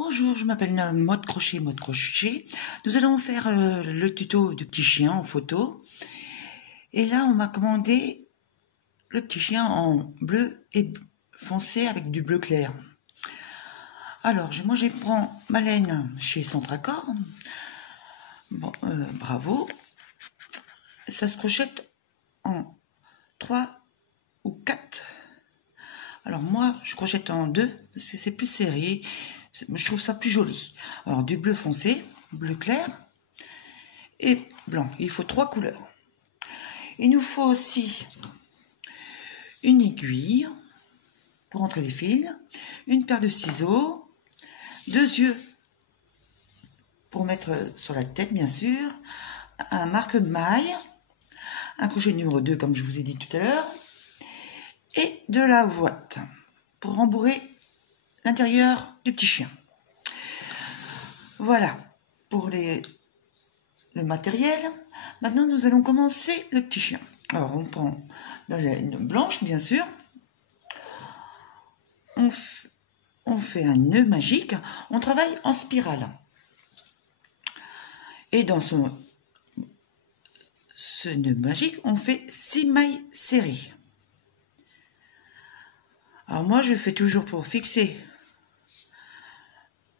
Bonjour, je m'appelle Mode Crochet, Mode Crochet. Nous allons faire le tuto du petit chien en photo. Et là, on m'a commandé le petit chien en bleu et foncé avec du bleu clair. Alors, moi, je prends ma laine chez Centracor. Bon, bravo. Ça se crochette en 3 ou 4. Alors moi, je crochette en 2 parce que c'est plus serré. Je trouve ça plus joli. Alors du bleu foncé, bleu clair et blanc. Il faut 3 couleurs. Il nous faut aussi une aiguille pour entrer les fils, une paire de ciseaux, 2 yeux pour mettre sur la tête bien sûr, un marque-maille, un crochet numéro 2 comme je vous ai dit tout à l'heure, et de la ouate pour rembourrer l'intérieur du petit chien. Voilà pour le matériel. Maintenant, nous allons commencer le petit chien. Alors, on prend la laine blanche, bien sûr. On fait un nœud magique. On travaille en spirale. Et dans ce nœud magique, on fait 6 mailles serrées. Alors moi, je fais toujours pour fixer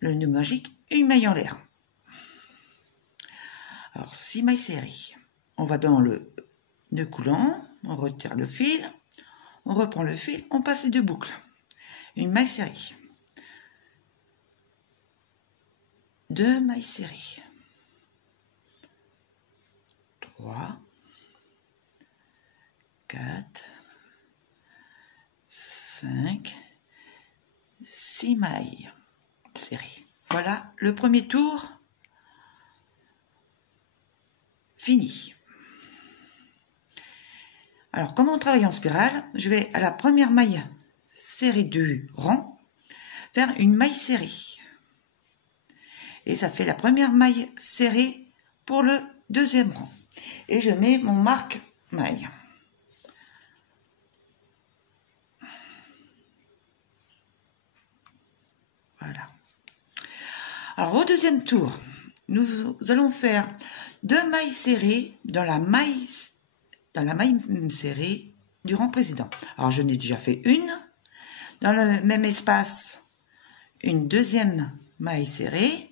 le nœud magique, une maille en l'air. Alors 6 mailles serrées. On va dans le nœud coulant, on retire le fil, on reprend le fil, on passe les 2 boucles. Une maille serrée. 2 mailles serrées. 3, 4, 5, 6 mailles serrées. Voilà le premier tour fini. Alors, comment on travaille en spirale? Je vais à la première maille serrée du rang faire une maille serrée. Et ça fait la première maille serrée pour le deuxième rang. Et je mets mon marque-maille. Voilà. Alors, au deuxième tour, nous allons faire 2 mailles serrées dans la maille serrée du rang précédent. Alors, je n'ai déjà fait une. Dans le même espace, une deuxième maille serrée.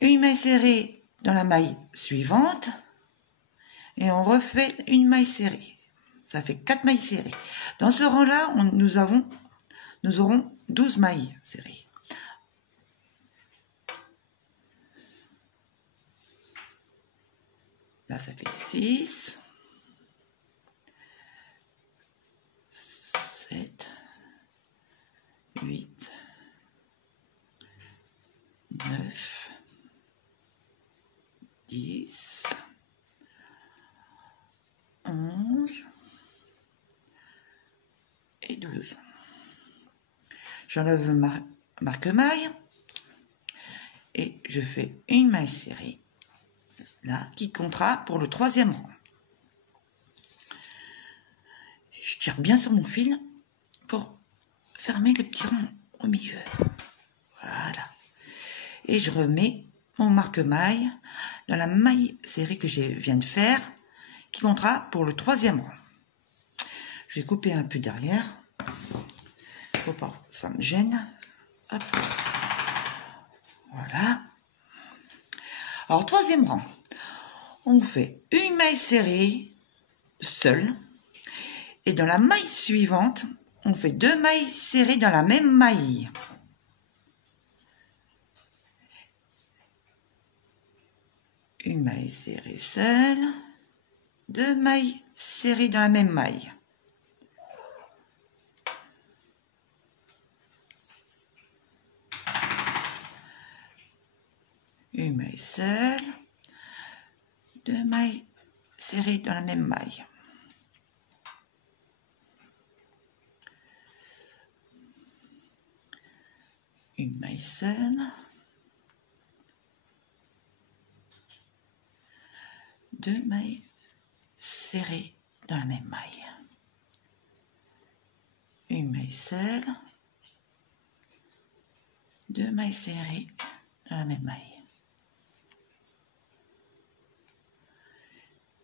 Une maille serrée dans la maille suivante. Et on refait une maille serrée. Ça fait 4 mailles serrées. Dans ce rang-là, nous aurons 12 mailles serrées. Là, ça fait 6, 7, 8, 9, 10, 11 et 12. J'enlève marque-maille et je fais une maille serrée. Là, qui comptera pour le troisième rang. Je tire bien sur mon fil pour fermer le petit rond au milieu. Voilà. Et je remets mon marque-maille dans la maille serrée que je viens de faire, qui comptera pour le troisième rang. Je vais couper un peu derrière, pour pas que ça me gêne. Hop. Voilà. Alors, troisième rang. On fait une maille serrée seule et dans la maille suivante, on fait 2 mailles serrées dans la même maille. Une maille serrée seule, 2 mailles serrées dans la même maille. Une maille seule, 2 mailles serrées dans la même maille. Une maille seule, 2 mailles serrées dans la même maille. Une maille seule, 2 mailles serrées dans la même maille.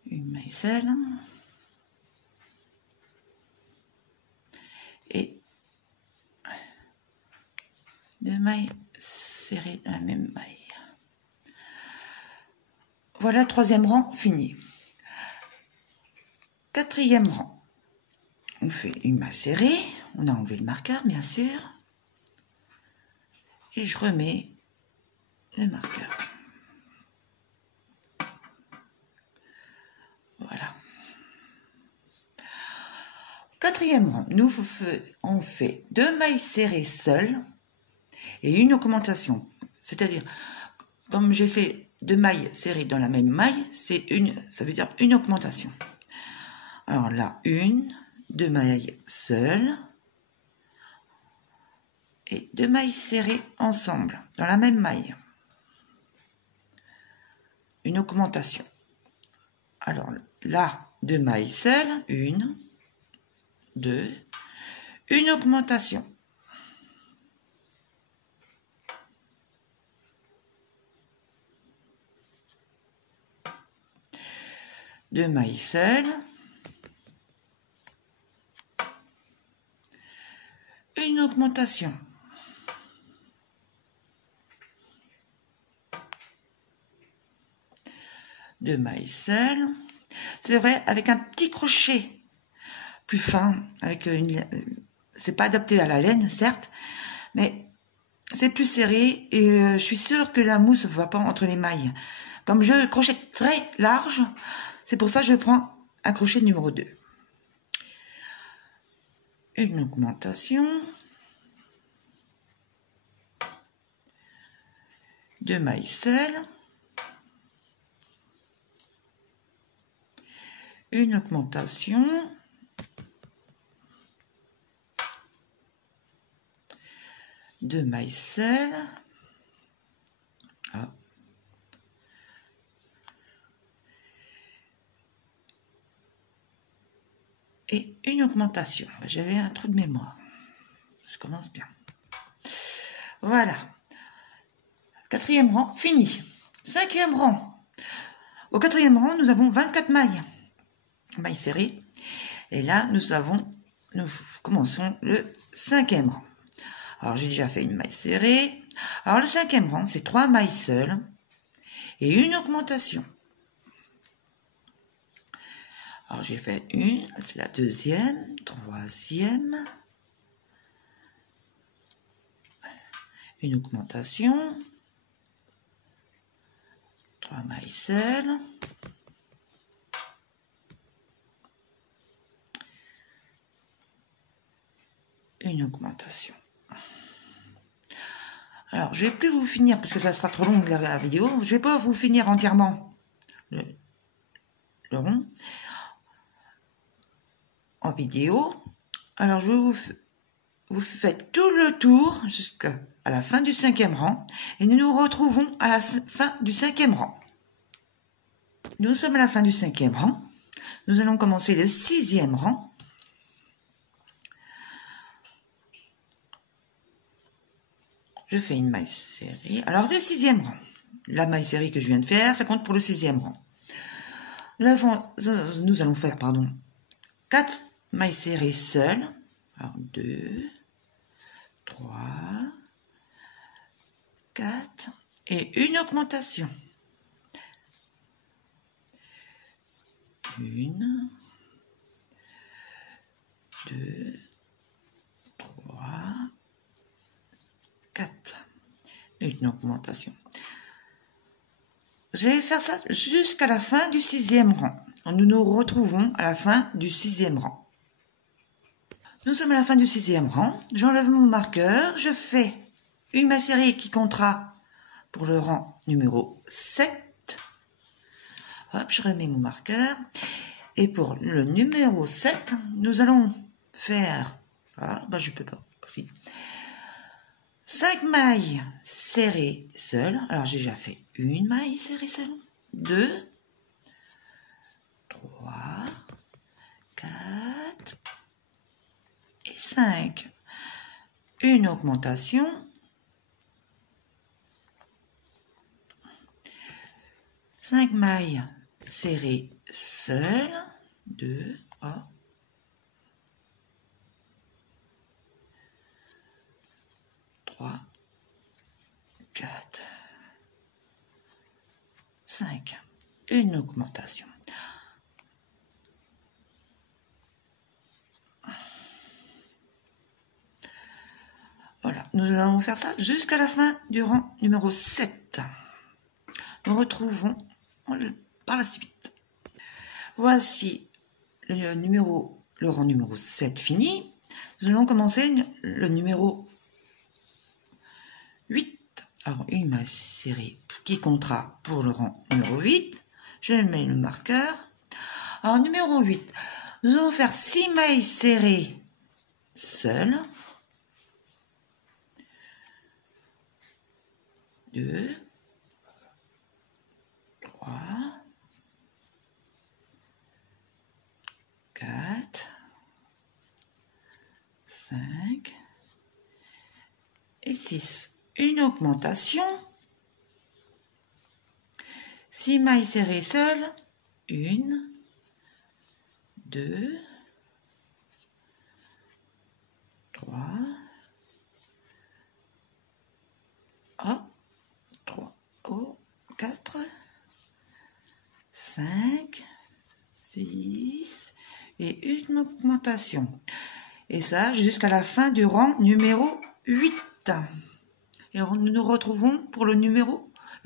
Une maille seule et 2 mailles serrées dans la même maille. Voilà, 3e rang fini. 4e rang, on fait une maille serrée, on a enlevé le marqueur bien sûr, et je remets le marqueur. Voilà. 4e rang, on fait 2 mailles serrées seules et une augmentation. C'est-à-dire, comme j'ai fait 2 mailles serrées dans la même maille, ça veut dire une augmentation. Alors là, 2 mailles seules et 2 mailles serrées ensemble dans la même maille. Une augmentation. Alors là, 2 mailles seules, 1, 2, une augmentation. Deux mailles seules, une augmentation. Deux mailles seules, c'est vrai, avec un petit crochet plus fin, avec c'est pas adapté à la laine certes, mais c'est plus serré et je suis sûre que la mousse ne va pas entre les mailles. Comme je crochet très large, c'est pour ça que je prends un crochet numéro 2. Une augmentation. 2 mailles seules. Une augmentation. 2 mailles seules. Ah. Et une augmentation. J'avais un trou de mémoire. Ça commence bien. Voilà. 4e rang, fini. 5e rang. Au 4e rang, nous avons 24 mailles. Mailles serrées. Et là, nous commençons le 5e rang. Alors, j'ai déjà fait une maille serrée. Alors, le 5e rang, c'est 3 mailles seules et une augmentation. Alors, j'ai fait une, c'est la 2e, 3e, une augmentation, 3 mailles seules, une augmentation. Alors, je vais plus vous finir, parce que ça sera trop long la vidéo, je vais pas vous finir entièrement le rond en vidéo. Alors, vous faites tout le tour jusqu'à la fin du 5e rang et nous nous retrouvons à la fin du 5e rang. Nous sommes à la fin du 5e rang. Nous allons commencer le 6e rang. Je fais une maille serrée. Alors, le 6e rang, la maille serrée que je viens de faire, ça compte pour le 6e rang. Nous allons faire, 4 mailles serrées seules. Alors, 2, 3, 4 et une augmentation. 1, 2, 3, 4. Une augmentation. Je vais faire ça jusqu'à la fin du 6e rang. Nous nous retrouvons à la fin du 6e rang. Nous sommes à la fin du 6e rang. J'enlève mon marqueur. Je fais une maille serrée qui comptera pour le rang numéro 7. Hop, je remets mon marqueur. Et pour le numéro 7, nous allons faire... Ah, je peux pas aussi. 5 mailles serrées seules. Alors, j'ai déjà fait une maille serrée seule. 2, 3, 4 et 5. Une augmentation. 5 mailles serrées seules, 2, 3, 4, 5, une augmentation. Voilà, nous allons faire ça jusqu'à la fin du rang numéro 7. Nous retrouvons par la suite. Voici le rang numéro 7 fini. Nous allons commencer le numéro 8. Alors, une maille serrée qui comptera pour le rang numéro 8. Je mets le marqueur. Alors, numéro 8, nous allons faire 6 mailles serrées seules. 2, 3, 4, 5 et 6. Une augmentation. 6 mailles serrées seules. 1, 2, 3, 4, 5, 6 et une augmentation. Et ça jusqu'à la fin du rang numéro 8. Et nous nous retrouvons pour le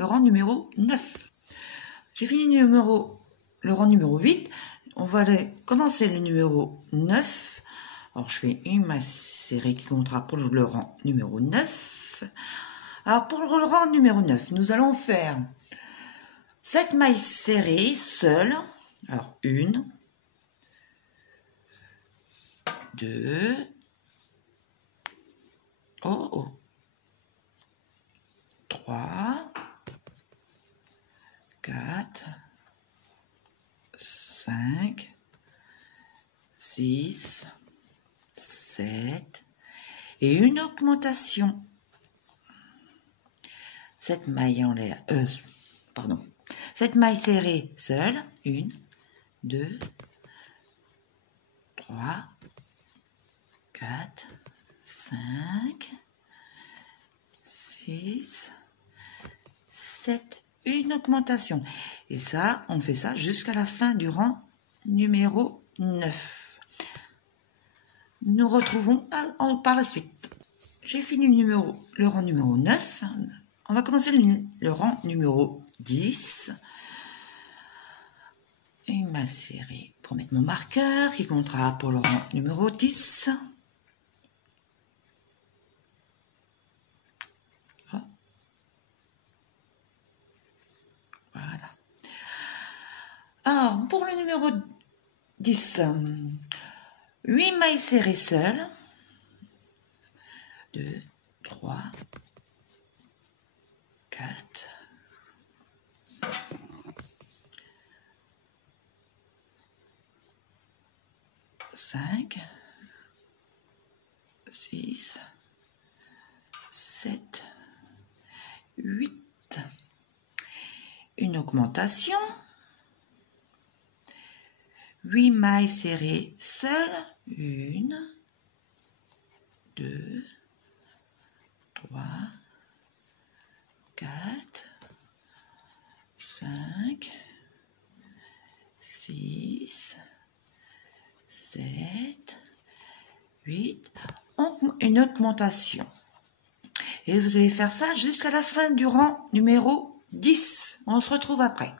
rang numéro 9. J'ai fini le rang numéro 8. On va aller commencer le numéro 9. Alors, je fais une maille serrée qui comptera pour le rang numéro 9. Alors, pour le rang numéro 9, nous allons faire 7 mailles serrées seules. Alors, 1, 2, 3, 4, 5, 6, 7 et une augmentation. 7 mailles en l'air, 7 mailles serrées seules, 1, 2, 3, 4, 5, 6, 7, une augmentation. Et ça, on fait ça jusqu'à la fin du rang numéro 9. Nous retrouvons par la suite. J'ai fini le rang numéro 9. On va commencer le rang numéro 10. Une maille serrée pour mettre mon marqueur qui comptera pour le rang numéro 10. Voilà. Alors, pour le numéro 10, 8 mailles serrées seules. 2, 3, 4, 5, 6, 7, 8. Une augmentation. 8 mailles serrées seules. 1, 2, 3, 4, 5, 6, 7, 8. Une augmentation. Et vous allez faire ça jusqu'à la fin du rang numéro 10. On se retrouve après.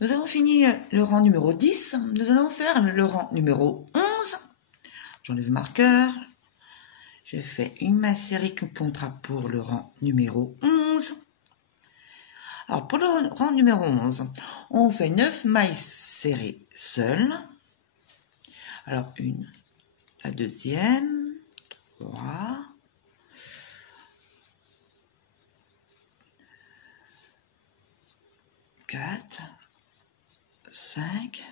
Nous avons fini le rang numéro 10. Nous allons faire le rang numéro 11. J'enlève le marqueur. Je fais une maille serrée qui comptera pour le rang numéro 11. Alors, pour le rang numéro 11, on fait 9 mailles serrées seules. Alors, une, la deuxième, 3, 4, 5,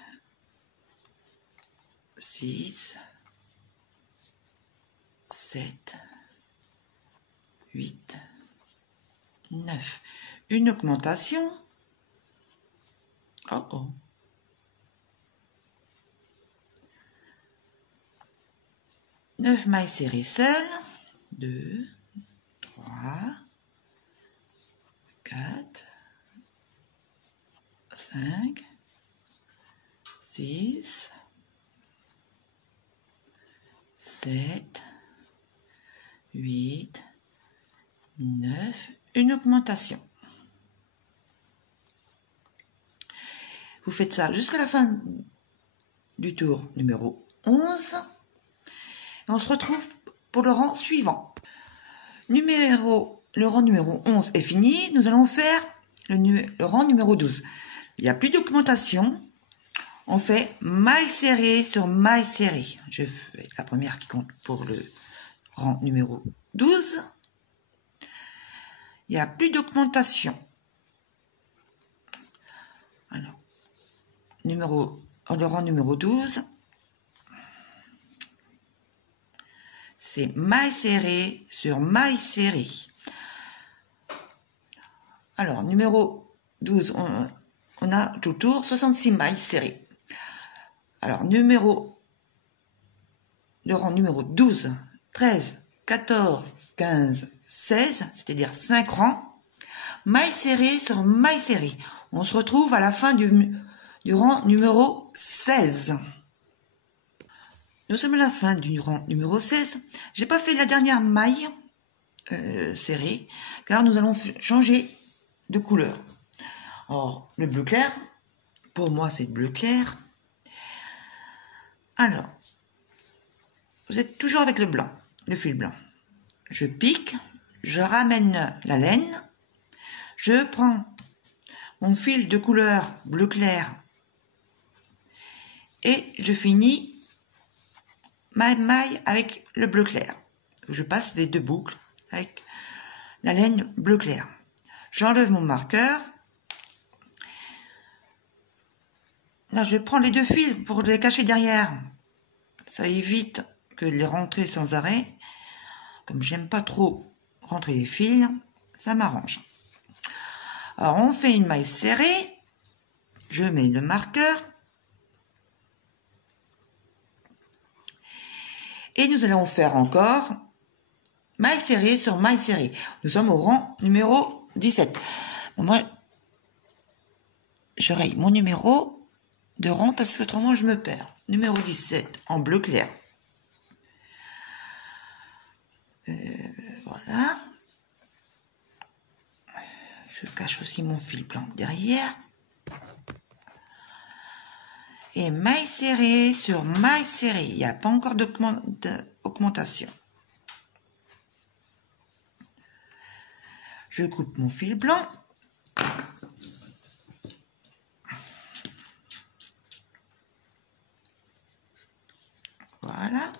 6, 7, 8, 9. Une augmentation. Oh oh. Neuf mailles serrées seules. 2, 3, 4, 5, 6, 7, 8, 9, une augmentation. Vous faites ça jusqu'à la fin du tour numéro 11. Et on se retrouve pour le rang suivant. Le rang numéro 11 est fini. Nous allons faire le rang numéro 12. Il n'y a plus d'augmentation. On fait maille serrée sur maille serrée. Je fais la première qui compte pour le rang numéro 12. Il n'y a plus d'augmentation. Alors, le rang numéro 12, c'est maille serrée sur maille serrée. Alors, numéro 12, on a tout tour 66 mailles serrées. Alors, le rang numéro 12, 13, 14, 15, 16, c'est-à-dire 5 rangs, maille serrée sur maille serrée. On se retrouve à la fin du rang numéro 16. Nous sommes à la fin du rang numéro 16. J'ai pas fait la dernière maille serrée, car nous allons changer de couleur. Or, le bleu clair, pour moi c'est bleu clair. Alors, vous êtes toujours avec le blanc, le fil blanc. Je pique, je ramène la laine, je prends mon fil de couleur bleu clair et je finis ma maille avec le bleu clair. Je passe les deux boucles avec la laine bleu clair. J'enlève mon marqueur. Là, je prends les deux fils pour les cacher derrière. Ça évite que les rentrer sans arrêt. Comme j'aime pas trop rentrer les fils, ça m'arrange. Alors, on fait une maille serrée. Je mets le marqueur. Et nous allons faire encore maille serrée sur maille serrée. Nous sommes au rang numéro 17. Bon, moi, je règle mon numéro de rang parce qu'autrement je me perds. Numéro 17 en bleu clair. Voilà. Je cache aussi mon fil blanc derrière. Et maille serrée sur maille serrée. Il n'y a pas encore d'augmentation. Je coupe mon fil blanc. Voilà.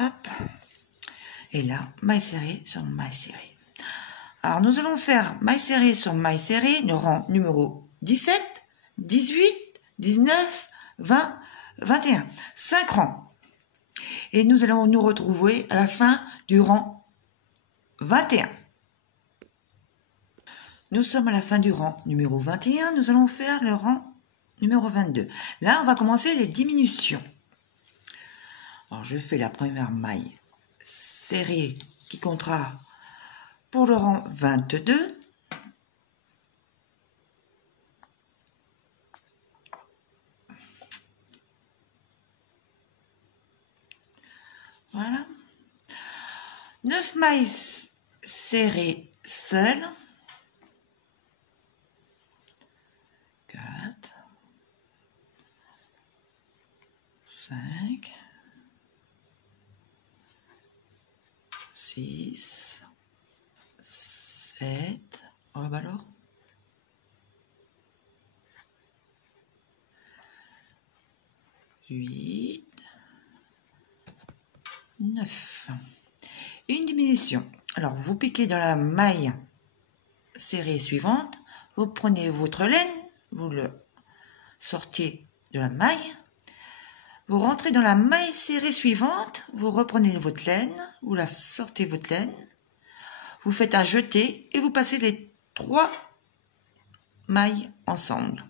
Hop. Et là, maille serrée sur maille serrée. Alors, nous allons faire maille serrée sur maille serrée, le rang numéro 17, 18, 19, 20, 21. 5 rangs. Et nous allons nous retrouver à la fin du rang 21. Nous sommes à la fin du rang numéro 21. Nous allons faire le rang numéro 22. Là, on va commencer les diminutions. Alors, je fais la première maille serrée qui comptera pour le rang 22. Voilà. 9 mailles serrées seules. 4, 5, 6, 7, oh bah alors, 8, 9. Une diminution. Alors, vous piquez dans la maille serrée suivante, vous prenez votre laine, vous le sortez de la maille, vous rentrez dans la maille serrée suivante, vous reprenez votre laine, vous la sortez votre laine, vous faites un jeté et vous passez les 3 mailles ensemble.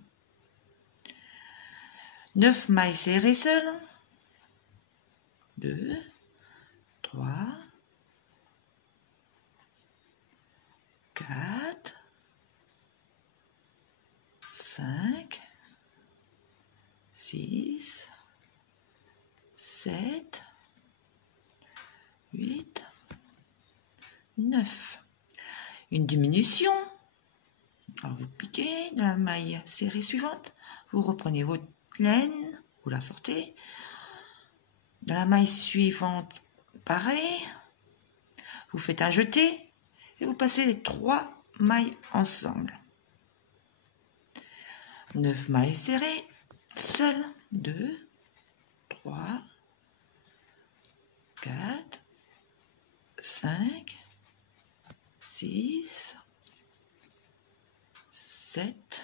9 mailles serrées seules. 2, 3, 4, 5, 6, 7, 8, 9. Une diminution. Alors vous piquez dans la maille serrée suivante. Vous reprenez votre laine, vous la sortez. Dans la maille suivante, pareil. Vous faites un jeté et vous passez les 3 mailles ensemble. 9 mailles serrées, seules. 2, 3, 4, 5, 6, 7,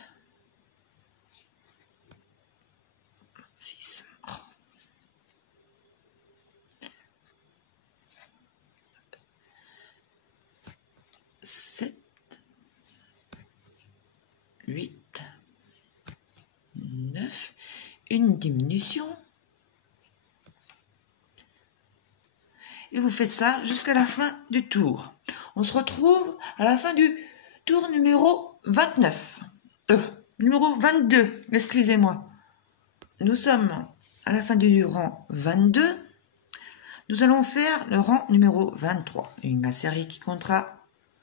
6. 7, 8, 9, une diminution. Et vous faites ça jusqu'à la fin du tour. On se retrouve à la fin du tour numéro 29. Numéro 22, excusez-moi. Nous sommes à la fin du rang 22. Nous allons faire le rang numéro 23. Une série qui comptera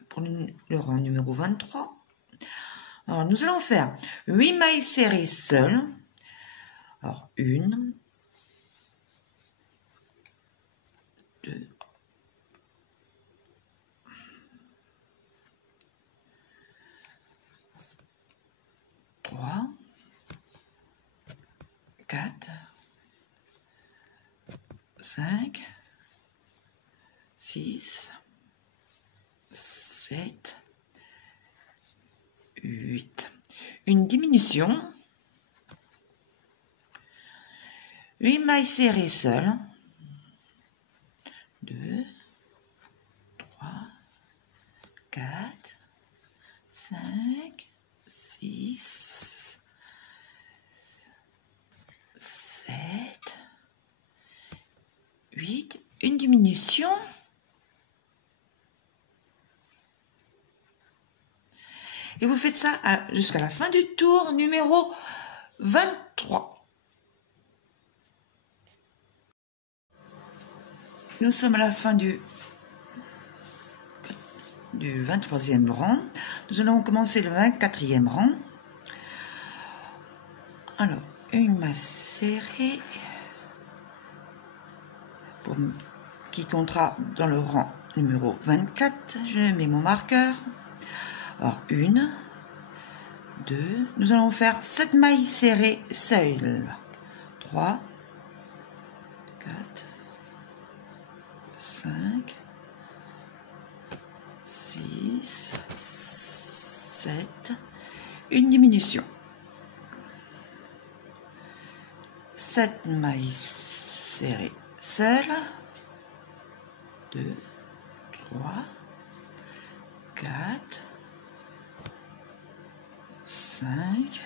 pour le rang numéro 23. Alors, nous allons faire 8 mailles serrées seules. Alors, 1, 2, 3, 4, 5, 6, 7, 8. Une diminution. 8 mailles serrées seules. 2, 3, 4, 5, 6, 7, 8. Une diminution. Et vous faites ça jusqu'à la fin du tour numéro 23. Nous sommes à la fin du 23e rang. Nous allons commencer le 24e rang. Alors, une maille serrée qui comptera dans le rang numéro 24. Je mets mon marqueur. Alors, 1, 2, nous allons faire 7 mailles serrées seules. 3, 4, 5, 6, 7, une diminution. 7 mailles serrées seules. 2, 3, 4, 5,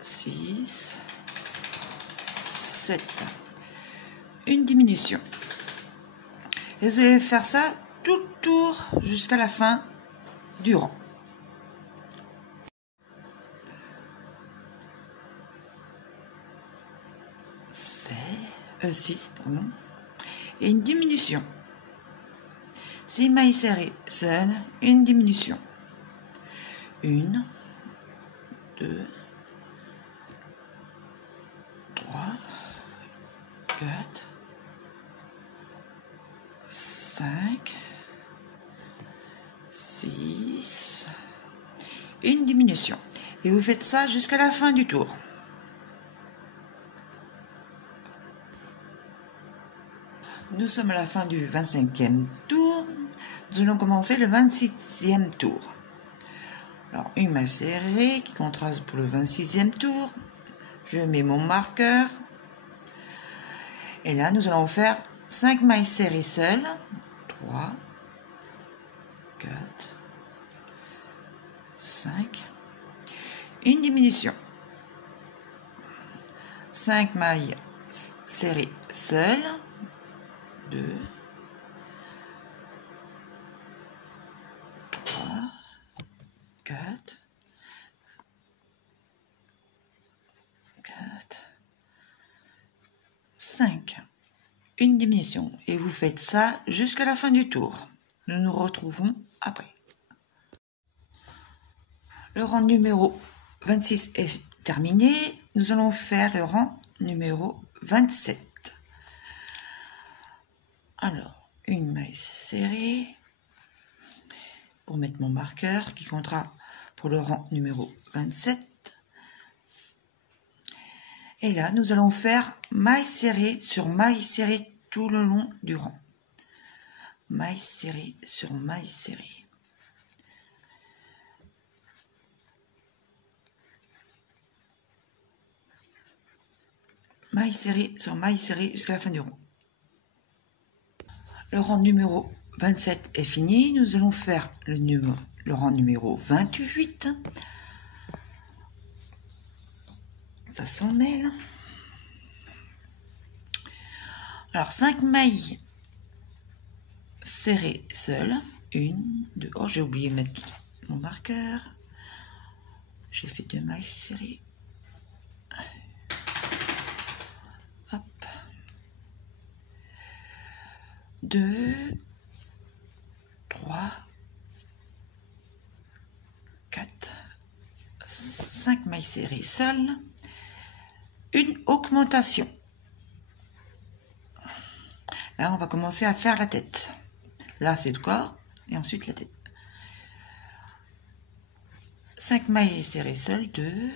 6, 7. Une diminution. Et vous allez faire ça tout le tour jusqu'à la fin du rang. C'est 6, pardon. Et une diminution. 6 mailles serrées seules, une diminution. 1, 2, 3, 4, 5, 6, une diminution. Et vous faites ça jusqu'à la fin du tour. Nous sommes à la fin du 25e tour. Nous allons commencer le 26e tour. Alors, une maille serrée qui contraste pour le 26e tour. Je mets mon marqueur. Et là, nous allons faire 5 mailles serrées seules. 3, 4, 5, une diminution, 5 mailles serrées seules, 2, 3, 4, 5, une diminution, et vous faites ça jusqu'à la fin du tour. Nous nous retrouvons après. Le rang numéro 26 est terminé. Nous allons faire le rang numéro 27. Alors, une maille serrée pour mettre mon marqueur qui comptera pour le rang numéro 27. Et là, nous allons faire maille serrée sur maille serrée tout le long du rang. Maille serrée sur maille serrée. Maille serrée sur maille serrée jusqu'à la fin du rang. Le rang numéro 27 est fini. Nous allons faire le rang numéro 28. Ça s'en mêle. Alors, 5 mailles serrées seules. 1, 2. Oh, j'ai oublié de mettre mon marqueur. J'ai fait 2 mailles serrées. Hop. 2, 3, 4, 5 mailles serrées seules. Une augmentation. Là, on va commencer à faire la tête. Là, c'est le corps et ensuite la tête. 5 mailles serrées seules, 2,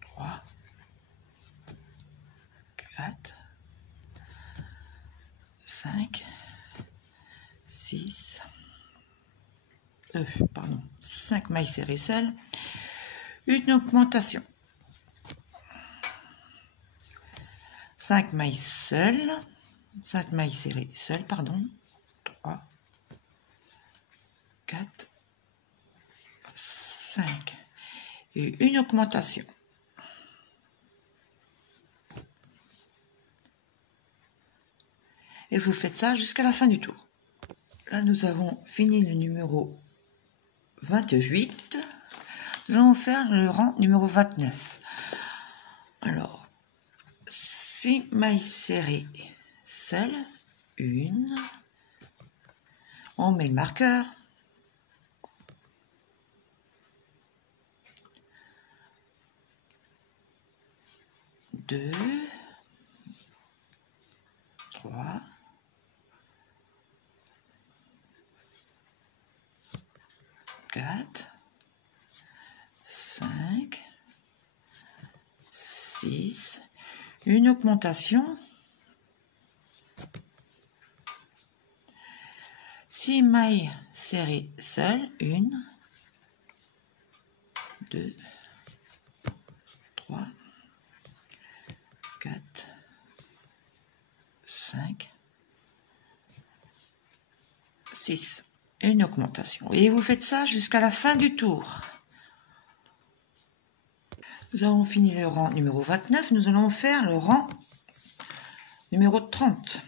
3, 4, 5, 6, 5 mailles serrées seules, une augmentation. 5 mailles seules, 5 mailles serrées seules, 3, 4, 5 et une augmentation. Et vous faites ça jusqu'à la fin du tour. Là, nous avons fini le numéro 28. Nous allons faire le rang numéro 29. Alors, 6 mailles serrées seules, 1. On met le marqueur. 2, 3, 4, 5, 6, une augmentation, 6 mailles serrées seules, 1, 2, 3, 4, 5, 6. Une augmentation. Et vous faites ça jusqu'à la fin du tour. Nous avons fini le rang numéro 29. Nous allons faire le rang numéro 30.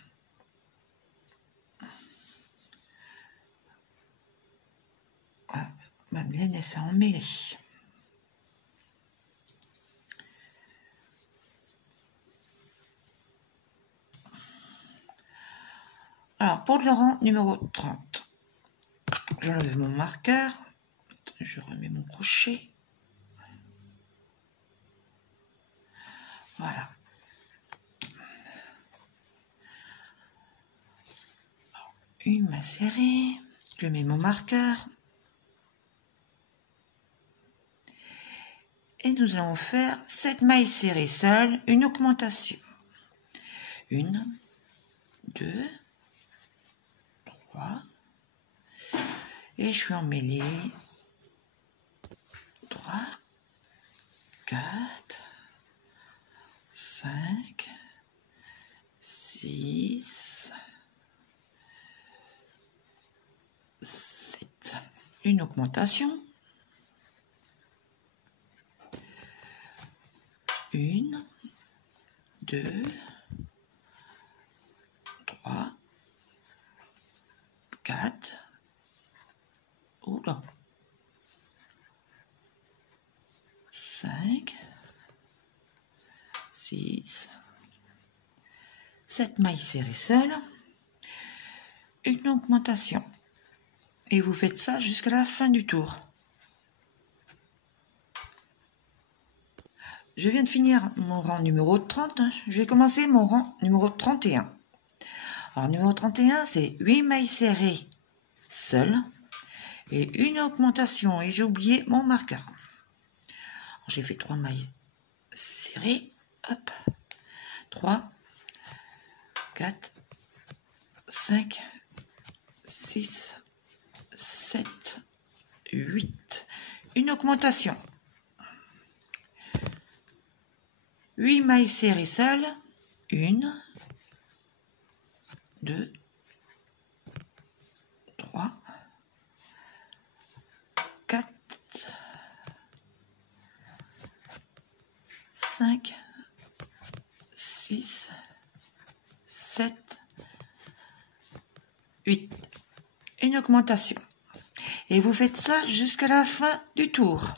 Ah, ma laine, elle s'est emmêlée. Alors, pour le rang numéro 30, j'enlève mon marqueur, je remets mon crochet. Voilà. Une maille serrée, je mets mon marqueur. Et nous allons faire 7 mailles serrées seules, une augmentation. 1, 2, 3, et je suis emmêlée. 3, 4, 5, 6, 7. une augmentation, une, deux, trois, quatre, oula, 5, 6, 7 mailles serrées seules, une augmentation. Et vous faites ça jusqu'à la fin du tour. Je viens de finir mon rang numéro 30, je vais commencer mon rang numéro 31. Alors numéro 31, c'est 8 mailles serrées seules et une augmentation. Et j'ai oublié mon marqueur. J'ai fait 3 mailles serrées, hop, 3, 4, 5, 6, 7, 8. Une augmentation. 8 mailles serrées seules. 1, 2, 3, 4, 5, 6, 7, 8. Une augmentation. Et vous faites ça jusqu'à la fin du tour.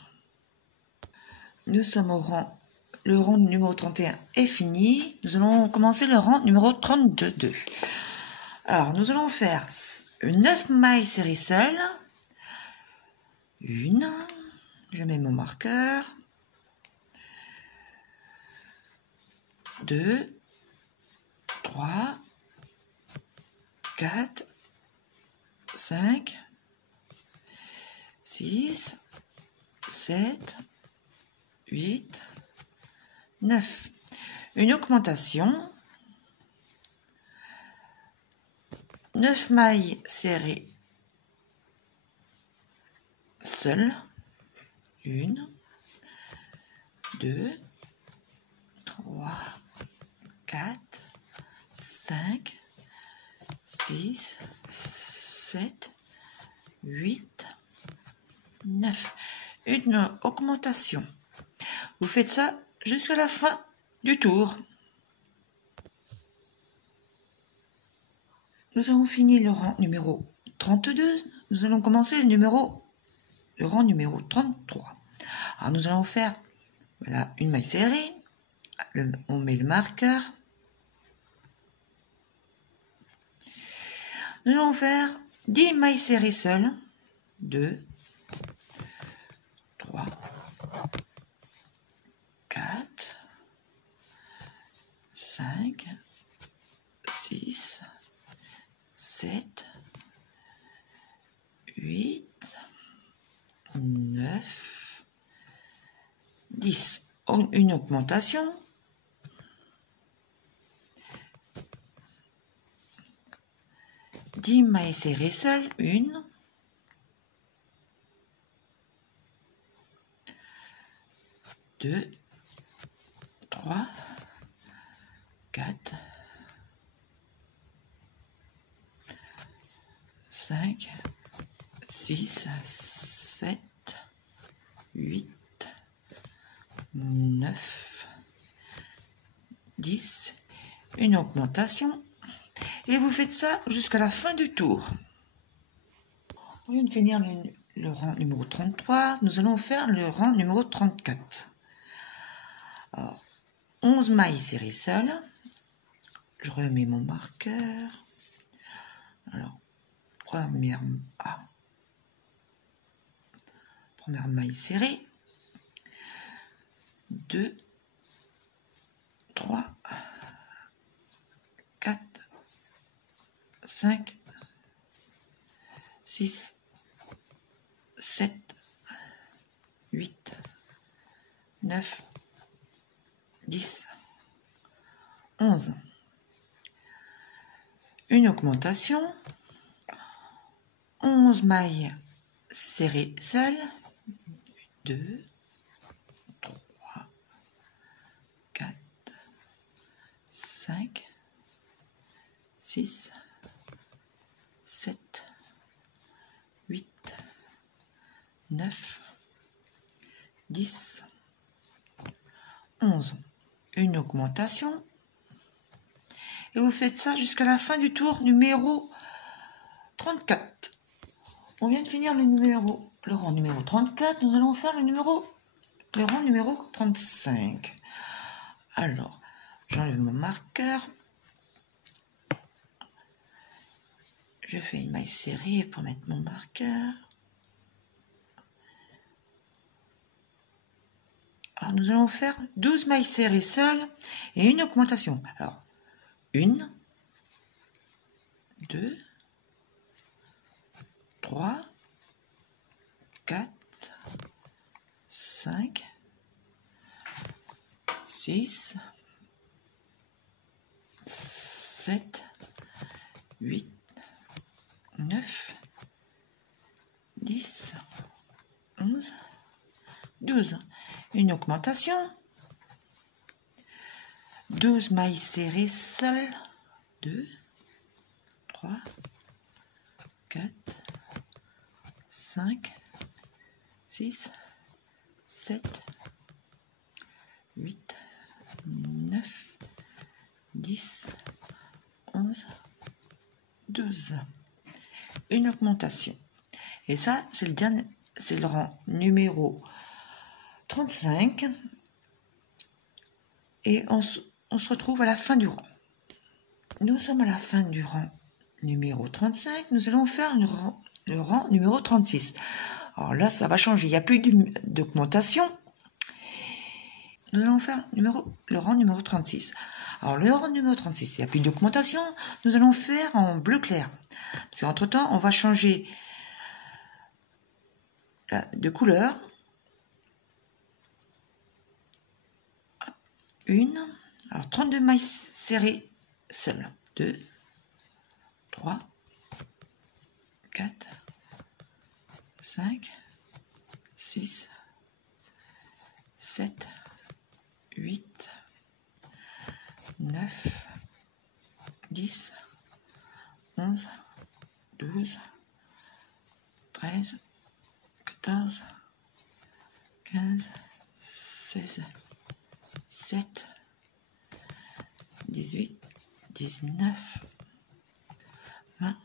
Nous sommes au rang. Le rang numéro 31 est fini. Nous allons commencer le rang numéro 32. Alors, nous allons faire 9 mailles serrées seules. Une. Je mets mon marqueur. 2, 3, 4, 5, 6, 7, 8, 9. Une augmentation. 9 mailles serrées seules. 1, 2, 3, 4, 5, 6, 7, 8, 9. Une augmentation. Vous faites ça jusqu'à la fin du tour. Nous avons fini le rang numéro 32. Nous allons commencer le rang numéro 33. Alors nous allons faire voilà, une maille serrée. On met le marqueur. Nous allons faire 10 mailles serrées seules. 2, 3, 4, 5, 6, 7, 8, 9, 10. Une augmentation. 10 mailles serrées seules. 1, 2, 3, 4, 5, 6, 7, 8, 9, 10. Une augmentation. Et vous faites ça jusqu'à la fin du tour. On vient de finir le rang numéro 33. Nous allons faire le rang numéro 34. Alors, 11 mailles serrées seules. Je remets mon marqueur. Alors, première maille serrée. 2, 3, 4, 5, 6, 7, 8, 9, 10, 11. Une augmentation. 11 mailles serrées seules. 2, 3, 4, 5, 6, 7, 8, 9, 10, 11. Une augmentation. Et vous faites ça jusqu'à la fin du tour numéro 34. On vient de finir le rang numéro 34. Nous allons faire le rang numéro 35. Alors, j'enlève mon marqueur. Je fais une maille serrée pour mettre mon marqueur. Alors, nous allons faire 12 mailles serrées seules et une augmentation. Alors, 1, 2, 3, 4, 5, 6, 7, 8, 9, 10, 11, 12. Une augmentation. 12 mailles serrées seules. 2, 3, 4, 5, 6, 7, 8, 9, 10, 11, 12. Une augmentation. Et ça, c'est le rang numéro 35. Et on se retrouve à la fin du rang. Nous sommes à la fin du rang numéro 35. Nous allons faire le rang numéro 36. Alors là, ça va changer. Il n'y a plus d'augmentation. Nous allons faire le rang numéro 36. Alors, le rang numéro 36, il n'y a plus d'augmentation. Nous allons faire en bleu clair. Parce qu'entre-temps, on va changer de couleur. Alors 32 mailles serrées seules. 2, 3, 4, 5, 6, 7, 8, 9, 10, 11, 12, 13, 14, 15, 16, 17, 18, 19, 20,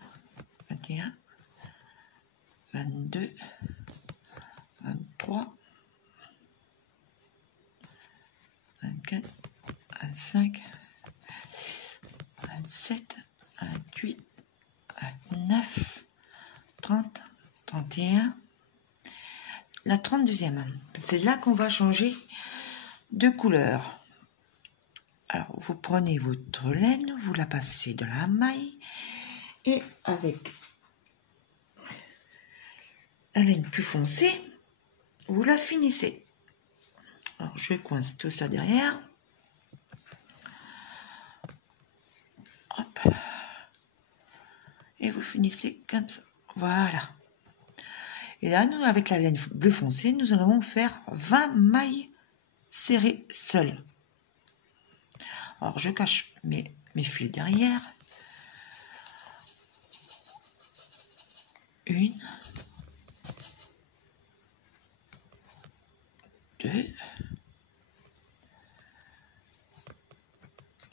21, 22, 23, 24, 25, 26, 27, 28, 29, 30, 31. La 32e, c'est là qu'on va changer de couleur. Alors, vous prenez votre laine, vous la passez dans la maille et avec la laine plus foncée, vous la finissez. Alors, je coince tout ça derrière. Hop. Et vous finissez comme ça. Voilà. Et là, nous, avec la laine bleu foncé, nous allons faire 20 mailles serrées seules. Alors, je cache mes fils derrière. 1, 2,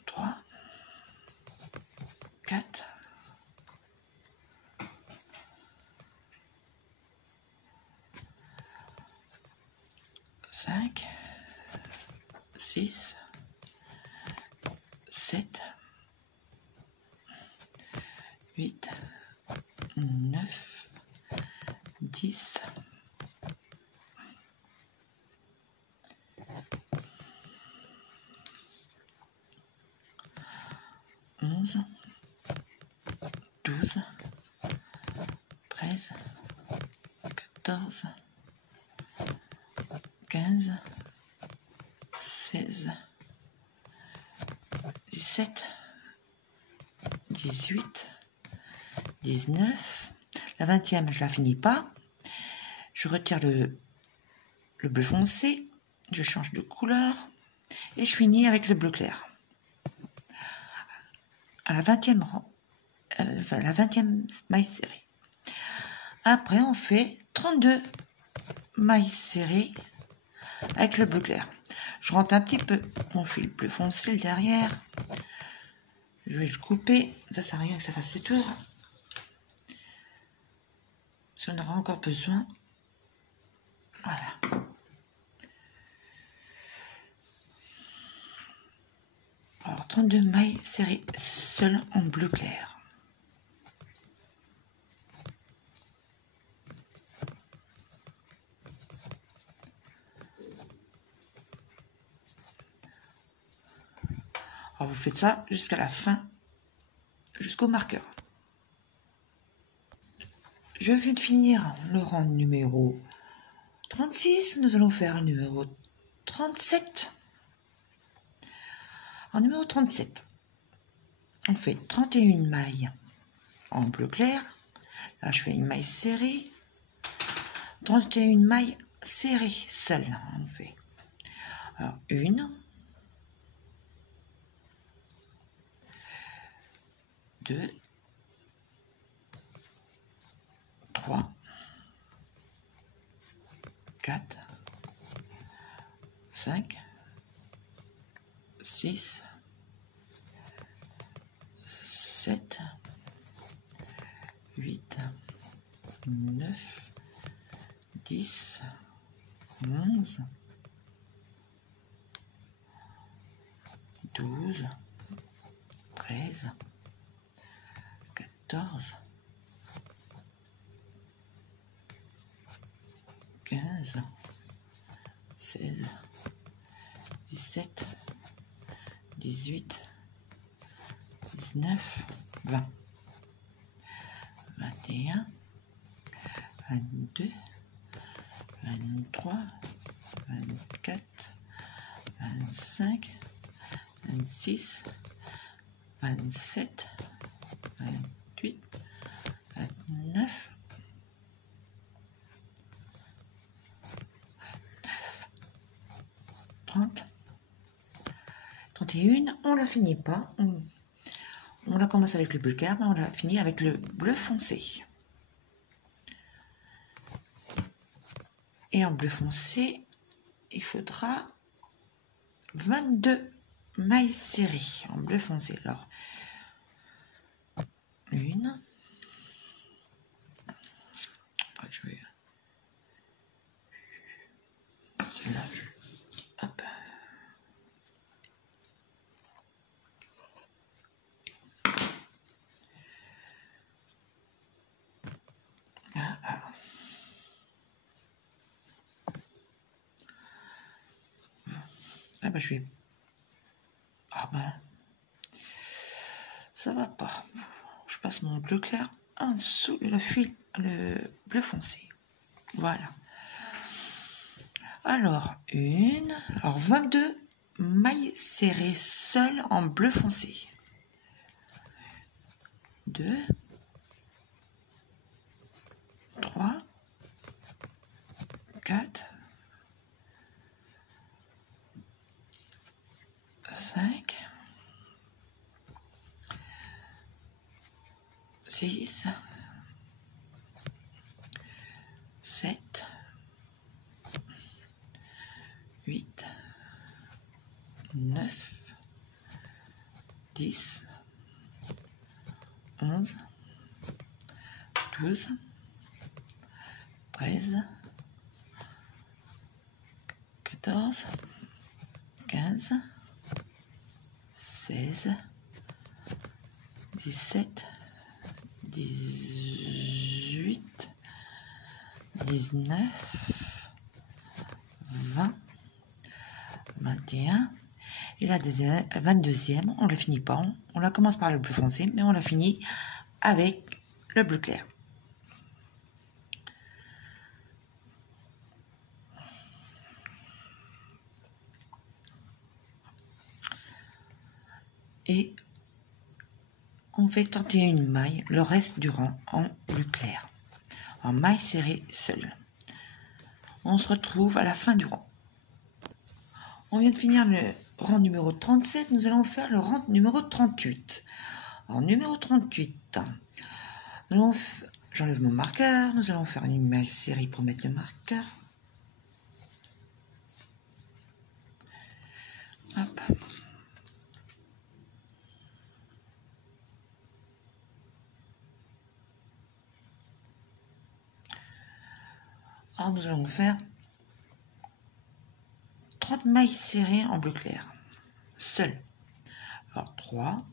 3, 4, 5, 6, 7, 8, 9, 10, 11, 12, 13, 14, 15, 16, 17, 18, 19. La 20e, je la finis pas. Je retire le bleu foncé. Je change de couleur. Et je finis avec le bleu clair. À la 20e maille serrée. Après, on fait 32 mailles serrées avec le bleu clair. Je rentre un petit peu mon fil bleu foncé derrière. Je vais le couper. Ça sert à rien que ça fasse le tour. Si on aura encore besoin. Voilà. Alors, 32 mailles serrées seules en bleu clair. Alors, vous faites ça jusqu'à la fin, jusqu'au marqueur. Je viens de finir le rang numéro 36. Nous allons faire le numéro 37. En numéro 37, on fait 31 mailles en bleu clair. Là, je fais une maille serrée. 31 mailles serrées seules. On fait alors 1, 2, 3, 4, 5, 6, 7, 8, 9, 10, 11, 12, 13, 14, 15, 16, 17, 18, 19, 20, 21, 22, 23, 24, 25, 26, 27, 28, 29, 30, 31, on la finit pas, on la commence avec le bleu clair, mais on la finit avec le bleu foncé. Et en bleu foncé, il faudra 22 mailles serrées en bleu foncé. Alors, 1, je vais celle-là, hop. Ah bah je vais. Ah bah ça va pas. Je passe mon bleu clair en dessous le fil, le bleu foncé. Voilà. Alors 22 mailles serrées seules en bleu foncé. 2, 3, 4, 5, 6, 7, 8, 9, 10, 11, 12, 13, 14, 15, 16, 17, 18, 19, 20, 21. Et la 22e, on ne la finit pas. On la commence par le bleu foncé, mais on la finit avec le bleu clair. Et on fait 31 mailles, le reste du rang en bleu clair, en mailles serrées seules. On se retrouve à la fin du rang. On vient de finir le rang numéro 37, nous allons faire le rang numéro 38. En numéro 38, j'enlève mon marqueur, nous allons faire une maille serrée pour mettre le marqueur. Alors nous allons faire 3 mailles serrées en bleu clair, seul. Alors 3,